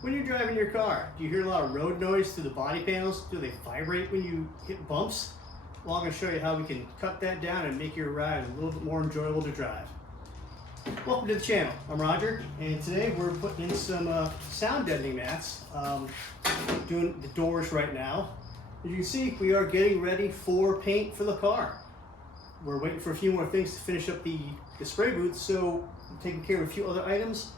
When you're driving your car, do you hear a lot of road noise through the body panels? Do they vibrate when you hit bumps? Well, I'm going to show you how we can cut that down and make your ride a little bit more enjoyable to drive. Welcome to the channel. I'm Roger, and today we're putting in some sound deadening mats. Doing the doors right now. As you can see, we are getting ready for paint for the car. We're waiting for a few more things to finish up the spray booth, so I'm taking care of a few other items.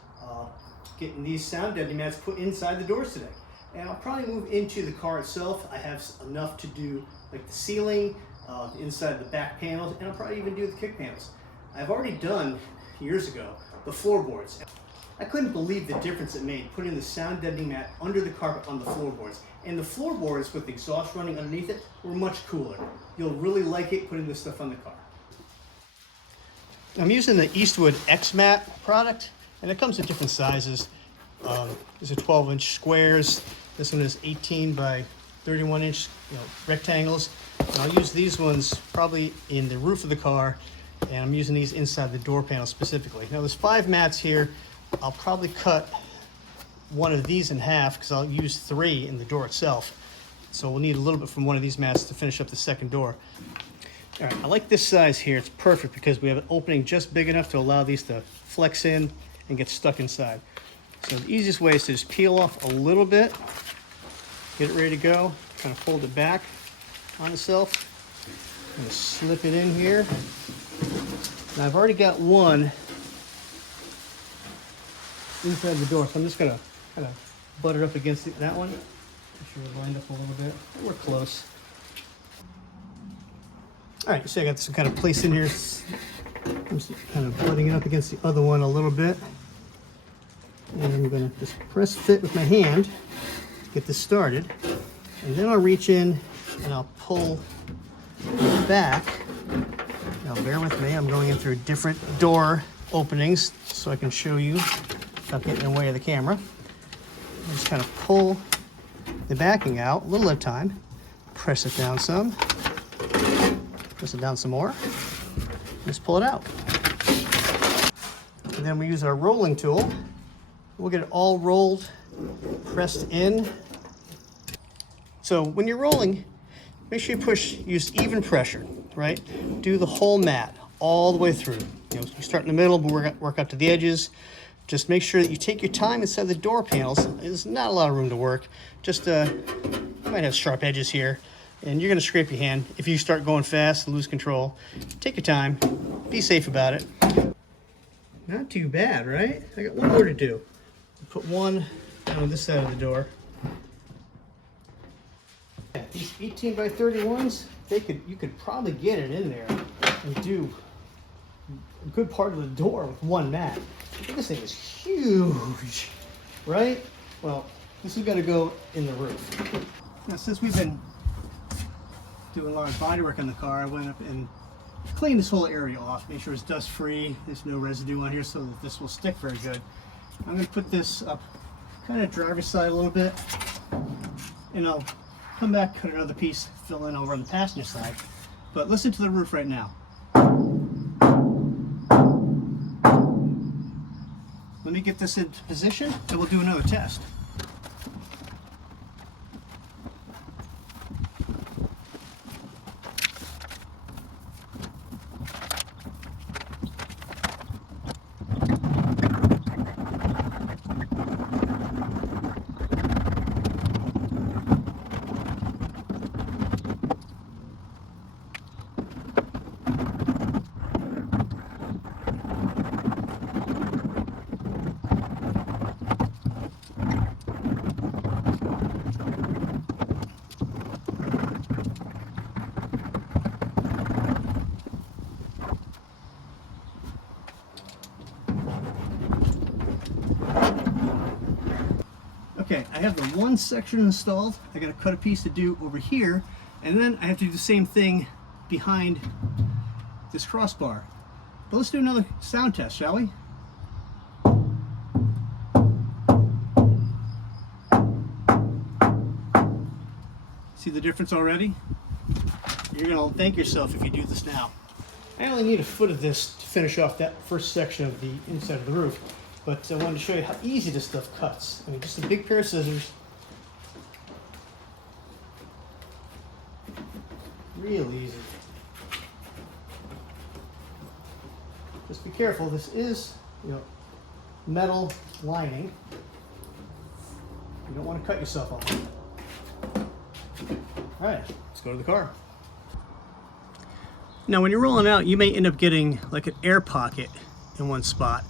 Getting these sound deadening mats put inside the doors today. And I'll probably move into the car itself. I have enough to do like the ceiling, inside the back panels, and I'll probably even do the kick panels. I've already done, years ago, the floorboards. I couldn't believe the difference it made putting the sound deadening mat under the carpet on the floorboards. And the floorboards with the exhaust running underneath it were much cooler. You'll really like it putting this stuff on the car. I'm using the Eastwoods Xmat product, and it comes in different sizes. These are 12-inch squares. This one is 18 by 31-inch rectangles. And I'll use these ones probably in the roof of the car, and I'm using these inside the door panel specifically. Now there's 5 mats here. I'll probably cut one of these in half because I'll use 3 in the door itself. So we'll need a little bit from one of these mats to finish up the second door. All right, I like this size here. It's perfect because we have an opening just big enough to allow these to flex in and get stuck inside. So the easiest way is to just peel off a little bit, get it ready to go, kind of fold it back on itself, and slip it in here. Now I've already got one inside the door, so I'm just gonna kind of butt it up against that one. Make sure we're lined up a little bit. We're close. All right, so I got this kind of placed in here. I'm just kind of butting it up against the other one a little bit. And I'm going to just press fit with my hand to get this started. And then I'll reach in and I'll pull it back. Now bear with me, I'm going in through different door openings so I can show you without getting in the way of the camera. I just kind of pull the backing out a little at a time. Press it down some. Press it down some more. Just pull it out. And then we use our rolling tool. We'll get it all rolled, pressed in. So when you're rolling, make sure you use even pressure, right? Do the whole mat all the way through. You start in the middle, but work up to the edges. Just make sure that you take your time inside the door panels. There's not a lot of room to work. Just you might have sharp edges here, and you're gonna scrape your hand. If you start going fast and lose control, take your time, be safe about it. Not too bad, right? I got one more to do. Put one on this side of the door. Yeah, these 18 by 31s, you could probably get it in there and do a good part of the door with one mat. This thing is huge, right? Well, this is gonna go in the roof. Now, since we've been doing a lot of body work on the car, I went up and cleaned this whole area off, make sure it's dust free, there's no residue on here so that this will stick very good. I'm going to put this up kind of driver's side a little bit, and I'll come back, cut another piece, fill in over on the passenger side. But listen to the roof right now. Let me get this into position, and we'll do another test. Okay, I have the one section installed. I got to cut a piece to do over here, and then I have to do the same thing behind this crossbar. But let's do another sound test, shall we? See the difference already? You're gonna thank yourself if you do this now. I only need a foot of this to finish off that first section of the inside of the roof. But I wanted to show you how easy this stuff cuts. I mean, just a big pair of scissors. Real easy. Just be careful. This is, metal lining. You don't want to cut yourself off. All right, let's go to the car. Now, when you're rolling out, you may end up getting like an air pocket in one spot,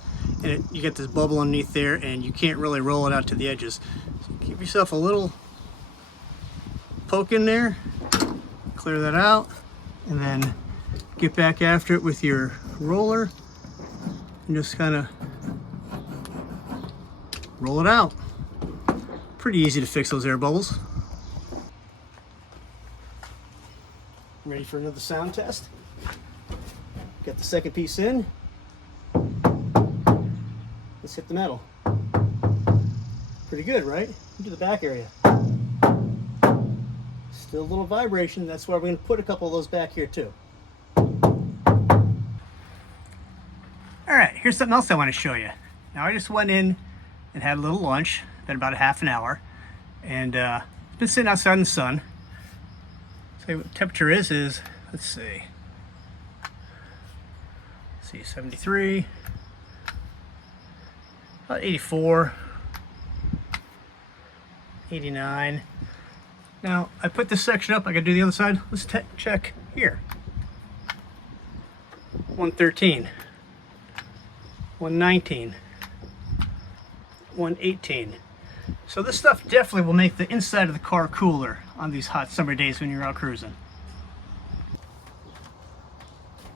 and you get this bubble underneath there, and you can't really roll it out to the edges. So give yourself a little poke in there, clear that out, and then get back after it with your roller and just kind of roll it out. Pretty easy to fix those air bubbles. Ready for another sound test? Got the second piece in. Let's hit the metal. Pretty good, right? Into the back area. Still a little vibration. That's why we're going to put a couple of those back here too. All right, here's something else I want to show you. Now, I just went in and had a little lunch. Been about a half an hour, and it's been sitting outside in the sun. So what the temperature is let's see, 73, about 84, 89. Now I put this section up. I gotta do the other side. Let's check here. 113, 119, 118. So this stuff definitely will make the inside of the car cooler on these hot summer days when you're out cruising.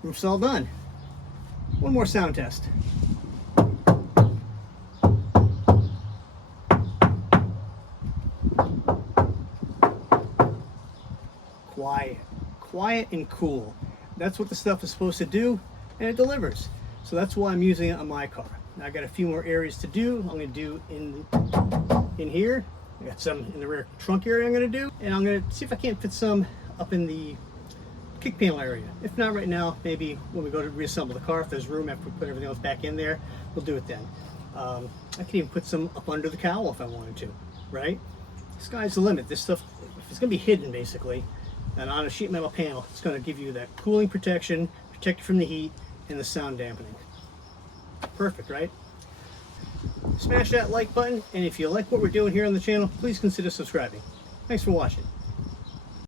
Roof's all done. One more sound test. Quiet and cool. That's what the stuff is supposed to do, and it delivers. So that's why I'm using it on my car. Now I got a few more areas to do. I'm going to do in here. I got some in the rear trunk area I'm going to do, and I'm going to see if I can't fit some up in the kick panel area. If not right now, maybe when we go to reassemble the car, if there's room after we put everything else back in there, we'll do it then. I can even put some up under the cowl if I wanted to, right? Sky's the limit. This stuff, if it's going to be hidden basically, and on a sheet metal panel, it's going to give you that cooling protection, protect you from the heat, and the sound dampening. Perfect, right? Smash that like button, and if you like what we're doing here on the channel, please consider subscribing. Thanks for watching.